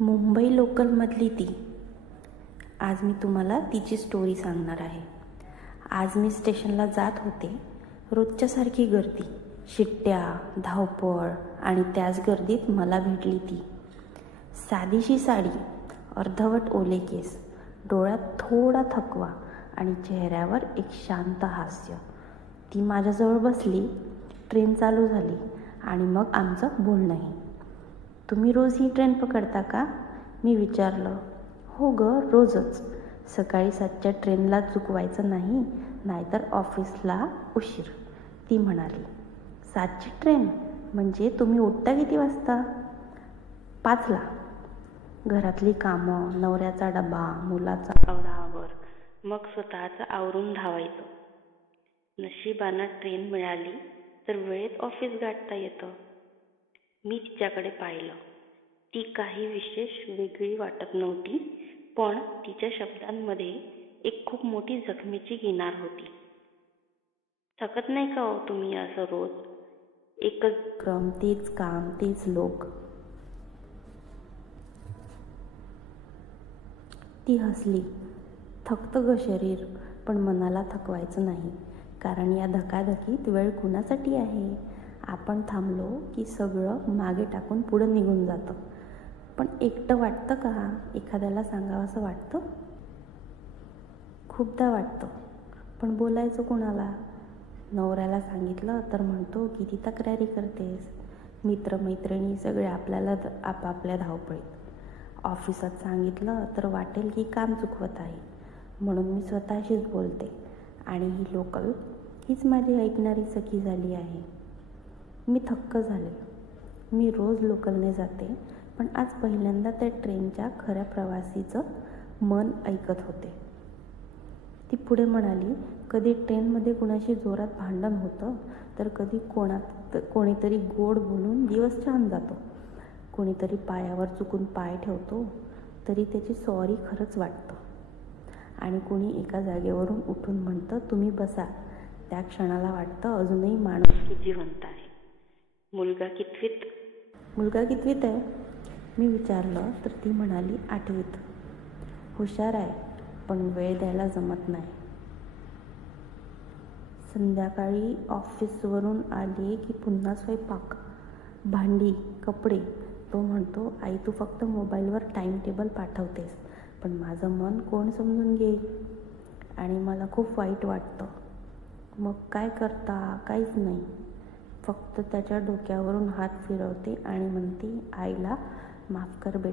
मुंबई लोकलमधली ती. आज मी तुम्हाला तिची स्टोरी सांगणार आहे. आज मी स्टेशनला जात होते. रोजच्यासारखी गर्दी, शिट्ट्या, धावपळ आणि त्याच गर्दीत मला भेटली ती. साधीशी साडी, अर्धवट ओले केस, डोळ्यात थोडा थकवा आणि चेहऱ्यावर एक शांत हास्य. ती माझ्याजवळ बसली. ट्रेन चालू झाली आणि मग आमचं बोलणंही. तुम्ही रोज ही ट्रेन पकडता का? मी विचारलं. हो ग, रोजच. सकाळी 7च्या ट्रेनला चुकवायचं नाही, नाहीतर ऑफिसला उशीर. ती म्हणाली. 7ची ट्रेन? म्हणजे तुम्ही उठता किती वाजता? 5ला. घरातली कामं, नवऱ्याचा डबा, मुलाचा आवराआवर, मग स्वतःचं आवरून धावायचं. नशिबानं ट्रेन मिळाली तर वेळेत ऑफिस गाठता येतं. मी तिच्याकडे पाहिलं. ती काही विशेष वेगळी वाटत नव्हती, पण तिच्या शब्दांमध्ये एक खूप मोठी जखमेची किनार होती. थकत नाही का हो तुम्ही असं रोज? एकच क्रम, तेच काम, तेच लोक. ती हसली. थकतं ग शरीर, पण मनाला थकवायचं नाही, कारण या धकाधकीत वेळ कुणासाठी आहे? आपण थांबलो की सगळं मागे टाकून पुढं निघून जातं. पण एकटं वाटतं का? एखाद्याला सांगावंसं वाटतं? खूपदा वाटतं, पण बोलायचं कुणाला? नवऱ्याला सांगितलं तर म्हणतो किती तक्रारी करतेस. मित्रमैत्रिणी सगळे आपापल्या धावपळीत. ऑफिसात सांगितलं तर वाटेल की काम चुकवत आहे, म्हणून मी स्वतःशीच बोलते. आणि ही लोकल, हीच माझी ऐकणारी सखी झाली आहे. मी थक्क झाले. मी रोज लोकलने जाते, पण आज पहिल्यांदा त्या ट्रेनच्या खऱ्या प्रवासीचं मन ऐकत होते. ती पुढे म्हणाली, कधी ट्रेनमध्ये कुणाशी जोरात भांडण होतं, तर कधी कोणीतरी गोड बोलून दिवस छान जातो. कोणीतरी पायावर चुकून पाय ठेवतो, तरी त्याची सॉरी खरंच वाटतं. आणि कुणी एका जागेवरून उठून म्हणतं तुम्ही बसा, त्या क्षणाला वाटतं अजूनही माणुसकी जिवंत आहे. मुलगा कितवीत आहे? मी विचारलं तर ती म्हणाली 8वीत. हुशार आहे, पण वेळ द्यायला जमत नाही. संध्याकाळी ऑफिसवरून आली की पुन्हा स्वयंपाक, भांडी, कपडे. तो म्हणतो आई तू फक्त मोबाईलवर टाईम टेबल पाठवतेस, पण माझं मन कोण समजून घेईल? आणि मला खूप वाईट वाटतं. मग काय करता? काहीच नाही. फक्त त्याच्या डोक्यावरून हात फिरवते आणि म्हणते आईला माफ कर बेटा.